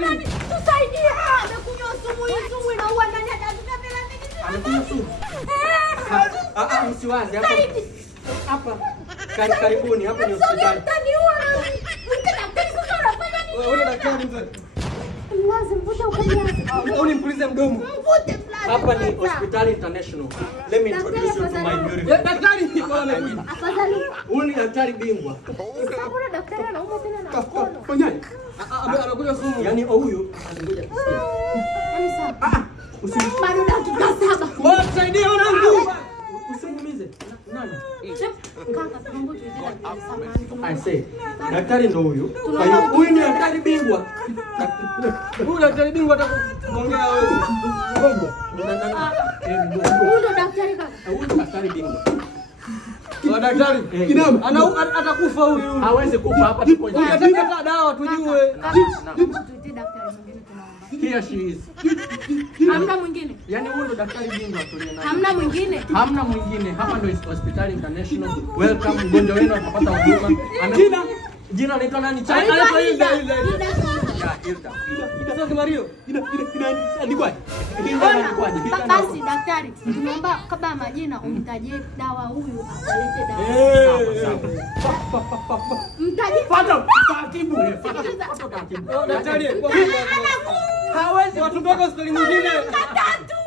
Jamani, tusaidie. Amekunywa sumu inaua nani atatupela nini? Amekunywa sumu. Msiwaze hapa. Hapa. Karibuni hapa ni hospitali. Wewe daktari mzee. Lazima mvuta ukaniaza. Unipulize mdomo. Mvute fulani. Hapa ni Hospital International. Let me introduce you to my beautiful. Daktari ni bwana. Afadhali. Huyu ni daktari bingwa. Hakuna daktari anauma tena na mkono. Fanyaje? Anakuja sumu. Yaani huyu anangoja kusikia. Bado dakika 7. Bwana saidia wanangu. Usimuumize. Nani? Kaka, tunaomba tuite I say, daktari ndo huyu. Kwa hiyo huyu ni daktari bingwa. Huyu daktari bingwa atakuongea wewe. Bongo. Huyu ndo daktari kaka. Huyu ndo daktari bingwa. Wa daktari, kinama atakufa huyu. Hawezi kufa hapa tuko nje. Unataka dawa tujue. Tuite daktari mwingine tunaomba. Here she is. Hamna mwingine. Yaani huyu ndo daktari bingwa tulio naye. Hamna mwingine. Hamna mwingine. Hapa ndo Hospital International. Welcome. Mgonjwa wenu atapata huduma. Jina anaitwa nani? Anaitwa Hilda. Hilda. Sasa Mario, Andikwa. Basi daktari, tunaomba kabla majina umtajie dawa huyu akalete dawa. Sawa. Mtajie. Fuata taratibu. Fuata taratibu. daktari, hawezi watu mpaka hospitali nyingine.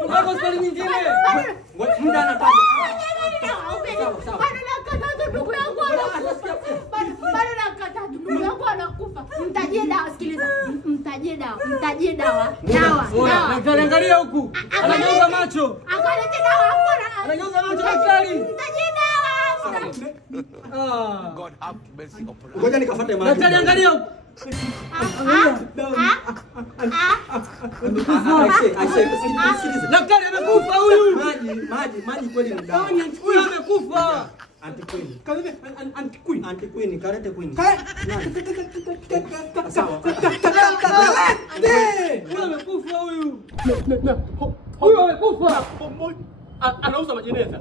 Mpaka hospitali nyingine. Muda anataja. Bado nakata ndugu yangu anakufa. Bado nakata ndugu yangu anakufa. Mtajie dawa, sikiliza. Mtajie dawa. Dawa. Daktari angalia huku. Anageuza macho. Akalete dawa hapo. Anageuza macho daktari. Mtajie dawa. God have mercy upon us. Ngoja nikafuate maji. Daktari angalia huku. Daktari amekufa huyu. Maji kweli ni dawa. Huyu amekufa. Anti-queen, karete queen. Huyu amekufa huyu. Huyu amekufa. Anauza majeneza.